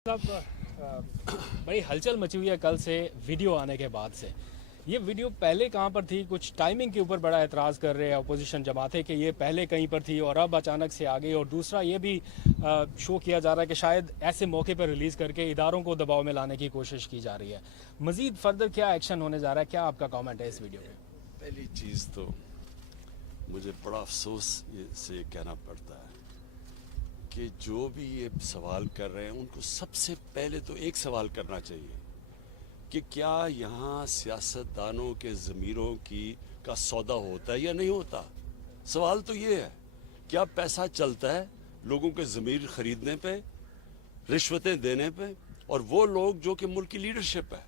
साहब बड़ी हलचल मची हुई है कल से वीडियो आने के बाद से। ये वीडियो पहले कहाँ पर थी, कुछ टाइमिंग के ऊपर बड़ा एतराज़ कर रहे हैं अपोजिशन जमातें कि ये पहले कहीं पर थी और अब अचानक से आ गई। और दूसरा ये भी शो किया जा रहा है कि शायद ऐसे मौके पर रिलीज़ करके इदारों को दबाव में लाने की कोशिश की जा रही है। मज़ीद फर्दर क्या एक्शन होने जा रहा है, क्या आपका कॉमेंट है इस वीडियो पे? पहली चीज़ तो मुझे बड़ा अफसोस से कहना पड़ता है कि जो भी ये सवाल कर रहे हैं उनको सबसे पहले तो एक सवाल करना चाहिए कि क्या यहाँ सियासतदानों के ज़मीरों का सौदा होता है या नहीं होता। सवाल तो ये है, क्या पैसा चलता है लोगों के ज़मीर ख़रीदने पे, रिश्वतें देने पे, और वो लोग जो कि मुल्क की लीडरशिप है,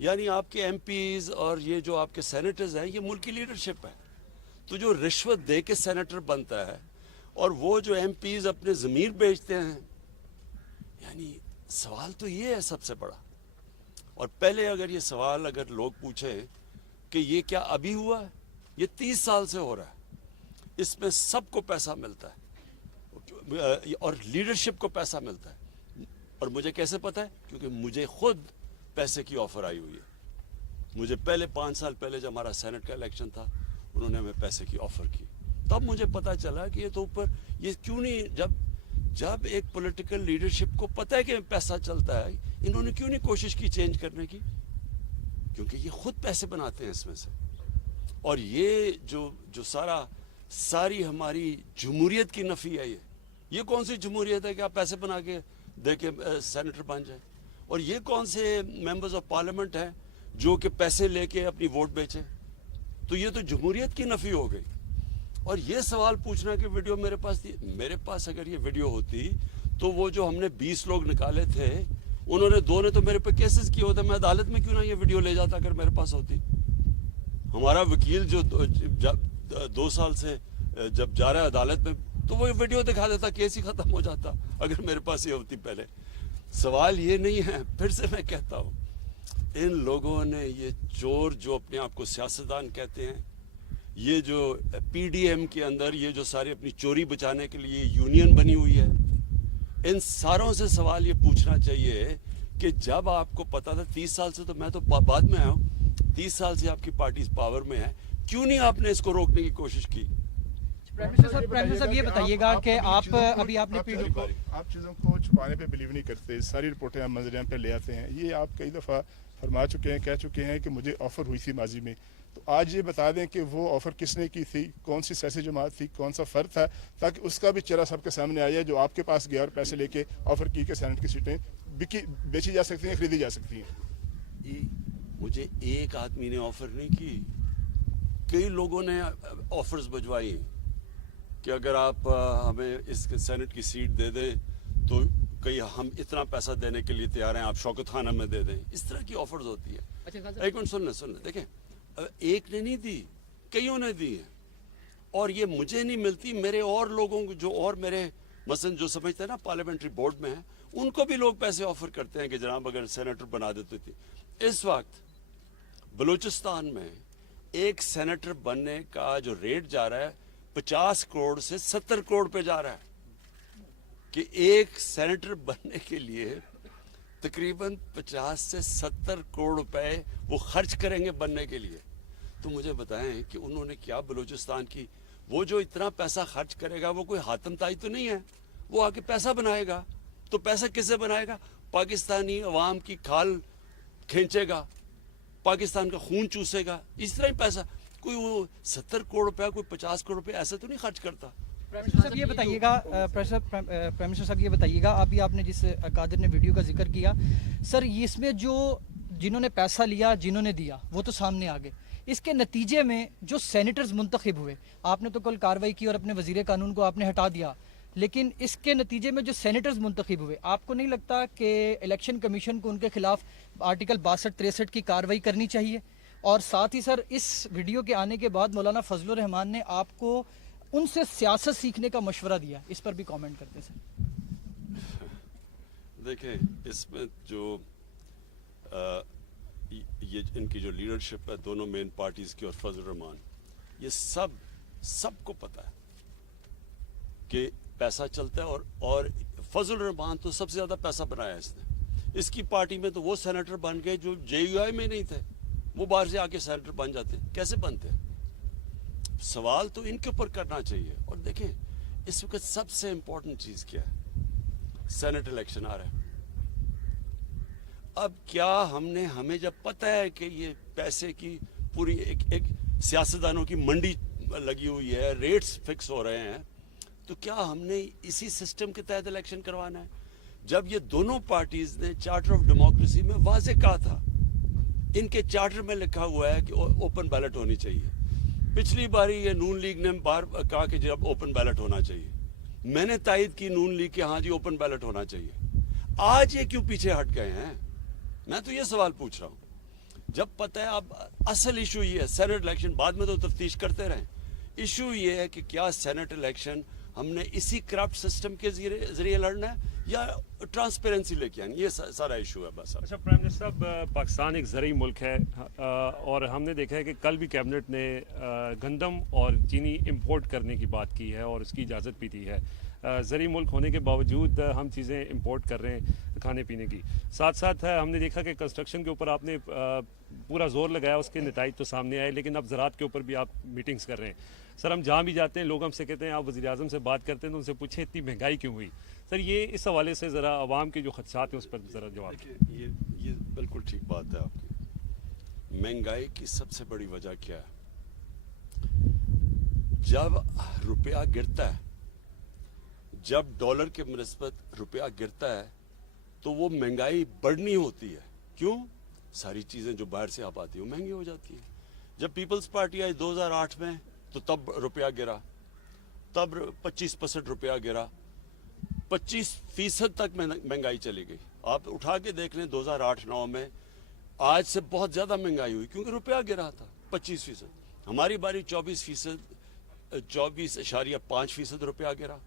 यानी आपके एमपीज़ और ये जो आपके सेनेटर्स हैं, ये मुल्क की लीडरशिप है। तो जो रिश्वत दे के सेनेटर बनता है और वो जो एमपीज़ अपने ज़मीर बेचते हैं, यानी सवाल तो ये है सबसे बड़ा। और पहले अगर ये सवाल अगर लोग पूछें कि ये क्या अभी हुआ है, ये 30 साल से हो रहा है, इसमें सबको पैसा मिलता है और लीडरशिप को पैसा मिलता है। और मुझे कैसे पता है? क्योंकि मुझे खुद पैसे की ऑफ़र आई हुई है। मुझे पहले 5 साल पहले जब हमारा सेनेट का इलेक्शन था, उन्होंने हमें पैसे की ऑफ़र की, तब मुझे पता चला कि ये तो ऊपर ये क्यों नहीं, जब एक पॉलिटिकल लीडरशिप को पता है कि पैसा चलता है, इन्होंने क्यों नहीं कोशिश की चेंज करने की? क्योंकि ये खुद पैसे बनाते हैं इसमें से। और ये जो सारी हमारी जमहूरियत की नफ़ी है, ये कौन सी जमहूरियत है कि आप पैसे बना के दे के सेनेटर बन जाए? और ये कौन से मेंबर्स ऑफ पार्लियामेंट हैं जो कि पैसे लेके अपनी वोट बेचें? तो ये तो जमहूरियत की नफ़ी हो गई। और ये सवाल पूछना कि वीडियो मेरे पास थी, मेरे पास अगर ये वीडियो होती तो वो जो हमने 20 लोग निकाले थे, उन्होंने 2 ने तो मेरे पे केसेस किए होते, मैं अदालत में क्यों ना ये वीडियो ले जाता अगर मेरे पास होती। हमारा वकील जो 2 साल से जब जा रहा है अदालत में, तो वो वीडियो दिखा देता, केस ही खत्म हो जाता अगर मेरे पास ये होती पहले। सवाल ये नहीं है, फिर से मैं कहता हूँ, इन लोगों ने ये चोर जो अपने आप को सियासतदान कहते हैं, ये जो पीडीएम के अंदर ये जो सारी अपनी चोरी बचाने के लिए यूनियन बनी हुई है, इन सारों से सवाल ये पूछना चाहिए कि जब आपको पता था 30 साल से, तो मैं तो बाद में आया हूँ, 30 साल से आपकी पार्टी पावर में है, क्यों नहीं आपने इसको रोकने की कोशिश की? प्राइम मिनिस्टर साहब ये बताइएगा कि आप अभी आपने आप चीज़ों को छुपाने पे बिलीव नहीं करते, सारी रिपोर्टें आप मंजरेआम पे ले आते हैं। ये आप कई दफ़ा फरमा चुके हैं, कह चुके हैं कि मुझे ऑफ़र हुई थी माजी में, तो आज ये बता दें कि वो ऑफ़र किसने की थी, कौन सी सियासी जमात थी, कौन सा फ़र्द था, ताकि उसका भी चेहरा सबके सामने आया जो आपके पास गया और पैसे लेके ऑफ़र की कि सेनेट की सीटें बेची जा सकती हैं, खरीदी जा सकती हैं। मुझे एक आदमी ने ऑफ़र नहीं की, कई लोगों ने ऑफ़र्स भिजवाई कि अगर आप हमें इस सेनेट की सीट दे दें तो कहीं हम इतना पैसा देने के लिए तैयार हैं, आप शौकत खान हमें दे दें। इस तरह की ऑफ़र्स होती है। एक मिनट सुन ले देखें, एक ने नहीं दी, कईयों ने दी है। और ये मुझे नहीं मिलती, मेरे और लोगों को जो और मेरे मसलन जो समझते हैं ना पार्लियामेंट्री बोर्ड में है, उनको भी लोग पैसे ऑफ़र करते हैं कि जनाब अगर सेनेटर बना देती थी। इस वक्त बलूचिस्तान में एक सेनेटर बनने का जो रेट जा रहा है 50 करोड़ से 70 करोड़ पे जा रहा है, कि एक सेनेटर बनने के लिए तकरीबन 50 से 70 करोड़ रुपए वो खर्च करेंगे बनने के लिए। तो मुझे बताएं कि उन्होंने क्या बलूचिस्तान की, वो जो इतना पैसा खर्च करेगा वो कोई हातम ताई तो नहीं है, वो आके पैसा बनाएगा। तो पैसा किससे बनाएगा? पाकिस्तानी अवाम की खाल खींचेगा, पाकिस्तान का खून चूसेगा, इस तरह ही पैसा। कोई वो 70 करोड़ रुपया, कोई 50 करोड़ रुपया ऐसे तो नहीं खर्च करता। प्राइम मिनिस्टर साहब ये बताइएगा, प्राइम मिनिस्टर साहब ये बताइएगा, अभी आपने जिस कादिर ने वीडियो का जिक्र किया, सर इसमें जो जिन्होंने पैसा लिया, जिन्होंने दिया, वो तो सामने आ गए। इसके नतीजे में जो सेनेटर्स मुंतखब हुए, आपने तो कल कार्रवाई की और अपने वजीर कानून को आपने हटा दिया, लेकिन इसके नतीजे में जो सेनेटर्स मुंतखब हुए, आपको नहीं लगता कि इलेक्शन कमीशन को उनके खिलाफ आर्टिकल 62-63 की कार्रवाई करनी चाहिए? और साथ ही सर, इस वीडियो के आने के बाद मौलाना फजलुर रहमान ने आपको उनसे सियासत सीखने का मशवरा दिया, इस पर भी कमेंट करते सर। देखें, इसमें जो ये इनकी जो लीडरशिप है दोनों मेन पार्टीज की और फजलुर रहमान, ये सबको पता है कि पैसा चलता है। और फजल रहमान तो सबसे ज़्यादा पैसा बनाया इसने, इसकी पार्टी में तो वो सेनेटर बन गए जो JUI में नहीं थे, वो बाहर से आके सेनेटर बन जाते, कैसे बनते? सवाल तो इनके ऊपर करना चाहिए। और देखें इस वक्त सबसे इम्पोर्टेंट चीज़ क्या है, सेनेट इलेक्शन आ रहा है। अब क्या हमें जब पता है कि ये पैसे की पूरी एक सियासतदानों की मंडी लगी हुई है, रेट्स फिक्स हो रहे हैं, तो क्या हमने इसी सिस्टम के तहत इलेक्शन करवाना है? जब ये दोनों पार्टीज ने चार्टर ऑफ डेमोक्रेसी में वाजे कहा था, इनके चार्टर में लिखा हुआ है कि ओपन बैलेट होनी चाहिए। पिछली बारी ये नून लीग ने बार कहा कि जब ओपन बैलेट होना चाहिए, मैंने तायद की नून लीग के हाँ जी ओपन बैलेट होना चाहिए। आज ये क्यों पीछे हट गए हैं? मैं तो ये सवाल पूछ रहा हूँ। जब पता है अब असल इशू ये है, सेनेट इलेक्शन बाद में तो तफ्तीश करते रहें, इशू ये है कि क्या सेनेट इलेक्शन हमने इसी करप्ट सिस्टम के जरिए लड़ना है या ट्रांसपेरेंसी लेके आनी, ये सारा इशू है बस। अच्छा प्राइम मिनिस्टर साहब, पाकिस्तान एक ज़रूरी मुल्क है और हमने देखा है कि कल भी कैबिनेट ने गंदम और चीनी इंपोर्ट करने की बात की है और उसकी इजाज़त भी दी है। ज़रूरी मुल्क होने के बावजूद हम चीज़ें इंपोर्ट कर रहे हैं खाने पीने की। साथ साथ हमने देखा कि कंस्ट्रक्शन के ऊपर आपने पूरा जोर लगाया, उसके नताइज तो सामने आए, लेकिन अब ज़राअत के ऊपर भी आप मीटिंग्स कर रहे हैं। सर हम जहाँ भी जाते हैं लोग हमसे कहते हैं आप वज़ीर आज़म से बात करते हैं तो उनसे पूछें इतनी महंगाई क्यों हुई? सर ये इस हवाले से ज़रा आवाम के जो खदशात हैं उस पर ज़रा जवाब दें। ये बिल्कुल ठीक बात है आपकी। महंगाई की सबसे बड़ी वजह क्या है? जब रुपया गिरता है, जब डॉलर के मुनिस्बत रुपया गिरता है तो वो महंगाई बढ़नी होती है। क्यों? सारी चीज़ें जो बाहर से आप आती हैं महंगी हो जाती है। जब पीपल्स पार्टी आई 2008 में तो तब रुपया गिरा, तब 25% रुपया गिरा, 25% तक महंगाई चली गई। आप उठा के देख लें 2008-9 में आज से बहुत ज़्यादा महंगाई हुई क्योंकि रुपया गिरा था 25%। हमारी बारी 24.5% रुपया गिरा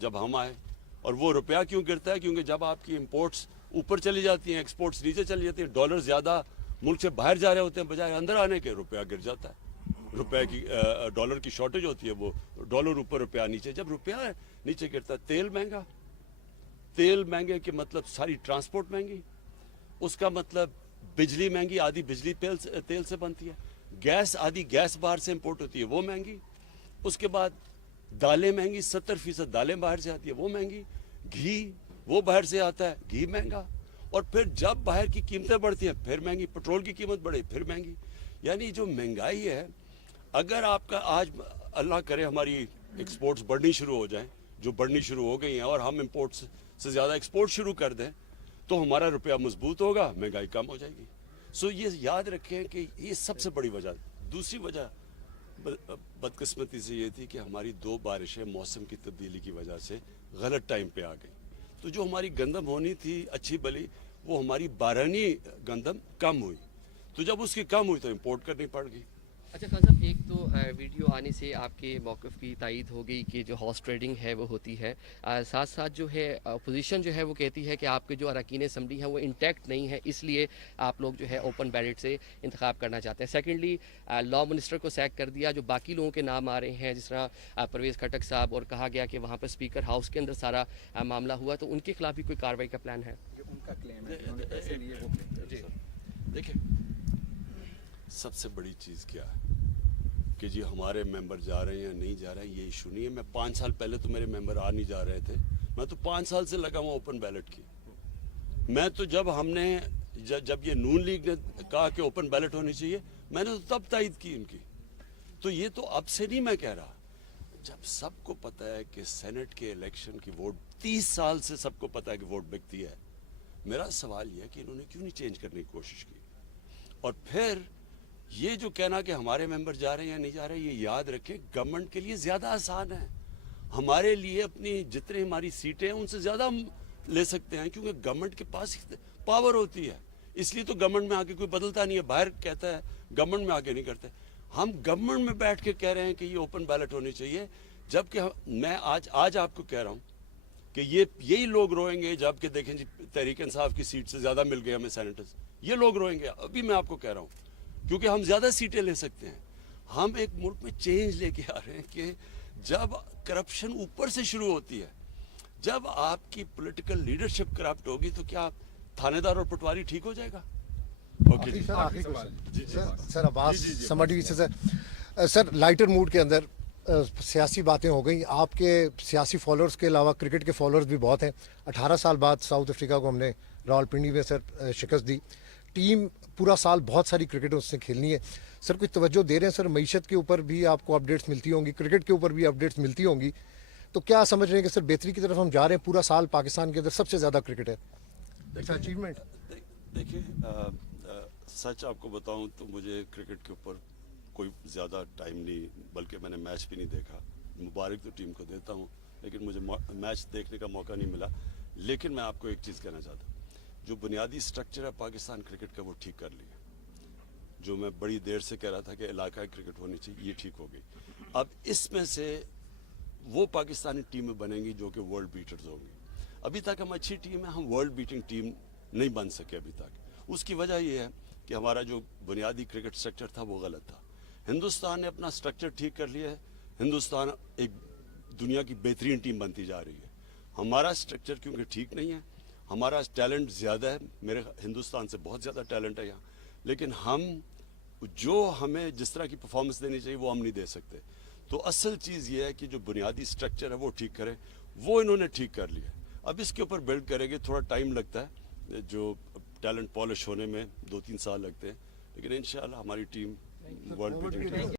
जब हम आए। और वो रुपया क्यों गिरता है? क्योंकि जब आपकी इंपोर्ट्स ऊपर चली जाती हैं, एक्सपोर्ट्स नीचे चली जाती हैं, डॉलर ज़्यादा मुल्क से बाहर जा रहे होते हैं बजाय अंदर आने के, रुपया गिर जाता है। रुपए की डॉलर की शॉर्टेज होती है, वो डॉलर ऊपर रुपया नीचे। जब रुपया नीचे गिरता है, तेल महंगा, तेल महंगे के मतलब सारी ट्रांसपोर्ट महंगी, उसका मतलब बिजली महंगी, आधी बिजली तेल से बनती है, गैस आधी गैस बाहर से इंपोर्ट होती है वो महंगी, उसके बाद दालें महंगी, 70% दालें बाहर से आती है वो महंगी, घी वो बाहर से आता है घी महंगा, और फिर जब बाहर की कीमतें बढ़ती हैं फिर महंगी, पेट्रोल की कीमत बढ़े फिर महंगी। यानी जो महंगाई है, अगर आपका आज अल्लाह करे हमारी एक्सपोर्ट्स बढ़नी शुरू हो जाएं, जो बढ़नी शुरू हो गई हैं, और हम इंपोर्ट्स से ज़्यादा एक्सपोर्ट शुरू कर दें तो हमारा रुपया मजबूत होगा, महंगाई कम हो जाएगी। सो ये याद रखें कि ये सबसे बड़ी वजह। दूसरी वजह बदकिस्मती से ये थी कि हमारी 2 बारिशें मौसम की तब्दीली की वजह से गलत टाइम पे आ गई, तो जो हमारी गंदम होनी थी अच्छी भली, वो हमारी बारहनी गंदम कम हुई, तो जब उसकी कम हुई तो इंपोर्ट करनी पड़ गई। अच्छा खान साहब, एक तो वीडियो आने से आपके मौक़िफ़ की तायद हो गई कि जो हॉर्स ट्रेडिंग है वो होती है, साथ साथ जो है अपोजिशन जो है वो कहती है कि आपके जो अरकान असम्बली हैं वो इंटैक्ट नहीं है, इसलिए आप लोग जो है ओपन बैलेट से इंतखाब करना चाहते हैं। सेकेंडली लॉ मिनिस्टर को सैक कर दिया, जो बाकी लोगों के नाम आ रहे हैं जिस तरह परवेज़ खटक साहब, और कहा गया कि वहाँ पर स्पीकर हाउस के अंदर सारा मामला हुआ, तो उनके खिलाफ भी कोई कार्रवाई का प्लान है? उनका क्लेम है। देखिए सबसे बड़ी चीज़ क्या है कि जी हमारे मेंबर जा रहे हैं या नहीं जा रहे हैं, ये इशू नहीं है। मैं 5 साल पहले तो मेरे मेंबर आ नहीं जा रहे थे, मैं तो 5 साल से लगा हुआ ओपन बैलेट की। मैं तो जब ये नून लीग ने कहा कि ओपन बैलेट होनी चाहिए, मैंने तो तब तायद की उनकी। तो ये तो अब से नहीं मैं कह रहा, जब सबको पता है कि सेनेट के इलेक्शन की वोट 30 साल से सबको पता है कि वोट बिकती है। मेरा सवाल यह है कि इन्होंने क्यों नहीं चेंज करने की कोशिश की। और फिर ये जो कहना कि हमारे मेंबर जा रहे हैं या नहीं जा रहे, ये याद रखें गवर्नमेंट के लिए ज़्यादा आसान है। हमारे लिए अपनी जितनी हमारी सीटें हैं उनसे ज़्यादा हम ले सकते हैं, क्योंकि गवर्नमेंट के पास पावर होती है। इसलिए तो गवर्नमेंट में आके कोई बदलता नहीं है, बाहर कहता है, गवर्नमेंट में आके नहीं करते। हम गवर्नमेंट में बैठ के कह रहे हैं कि ये ओपन बैलेट होनी चाहिए, जबकि मैं आज आपको कह रहा हूँ कि यही लोग रोएंगे जबकि देखें जी तहरीक इंसाफ की सीट से ज़्यादा मिल गए हमें सेनेटर्स, ये लोग रोएंगे। अभी मैं आपको कह रहा हूँ क्योंकि हम ज़्यादा सीटें ले सकते हैं। हम एक मुल्क में चेंज लेके आ रहे हैं कि जब करप्शन ऊपर से शुरू होती है, जब आपकी पॉलिटिकल लीडरशिप करप्ट होगी तो क्या थानेदार और पटवारी ठीक हो जाएगा? ओके जी। आखिरी क्वेश्चन सर अब्बास समझ लीजिए सर सर लाइटर मूड के अंदर सियासी बातें हो गई। आपके सियासी फॉलोअर्स के अलावा क्रिकेट के फॉलोअर्स भी बहुत हैं। 18 साल बाद साउथ अफ्रीका को हमने रावलपिंडी में सर शिकस्त दी। टीम पूरा साल बहुत सारी क्रिकेट उससे खेलनी है सर, कुछ तवज्जो दे रहे हैं सर? मईशत के ऊपर भी आपको अपडेट्स मिलती होंगी, क्रिकेट के ऊपर भी अपडेट्स मिलती होंगी, तो क्या समझ रहे हैं कि सर बेहतरी की तरफ हम जा रहे हैं? पूरा साल पाकिस्तान के अंदर सबसे ज़्यादा क्रिकेट है, अच्छा अचीवमेंट। देखिए सच आपको बताऊं तो मुझे क्रिकेट के ऊपर कोई ज़्यादा टाइम नहीं, बल्कि मैंने मैच भी नहीं देखा। मुबारक तो टीम को देता हूं, लेकिन मुझे मैच देखने का मौका नहीं मिला। लेकिन मैं आपको एक चीज़ कहना चाहता हूँ, जो बुनियादी स्ट्रक्चर है पाकिस्तान क्रिकेट का वो ठीक कर लिया। जो मैं बड़ी देर से कह रहा था कि इलाकाई क्रिकेट होनी चाहिए, ये ठीक हो गई। अब इसमें से वो पाकिस्तानी टीमें बनेंगी जो कि वर्ल्ड बीटर्स होंगी। अभी तक हम अच्छी टीम है, हम वर्ल्ड बीटिंग टीम नहीं बन सके अभी तक। उसकी वजह ये है कि हमारा जो बुनियादी क्रिकेट स्ट्रक्चर था वो गलत था। हिंदुस्तान ने अपना स्ट्रक्चर ठीक कर लिया है, हिंदुस्तान एक दुनिया की बेहतरीन टीम बनती जा रही है। हमारा स्ट्रक्चर क्योंकि ठीक नहीं है, हमारा टैलेंट ज़्यादा है, मेरे हिंदुस्तान से बहुत ज़्यादा टैलेंट है यहाँ, लेकिन हम जो हमें जिस तरह की परफॉर्मेंस देनी चाहिए वो हम नहीं दे सकते। तो असल चीज़ ये है कि जो बुनियादी स्ट्रक्चर है वो ठीक करें, वो इन्होंने ठीक कर लिया। अब इसके ऊपर बिल्ड करेंगे, थोड़ा टाइम लगता है, जो टैलेंट पॉलिश होने में 2-3 साल लगते हैं, लेकिन इंशाल्लाह हमारी टीम वर्ल्ड बीटिंग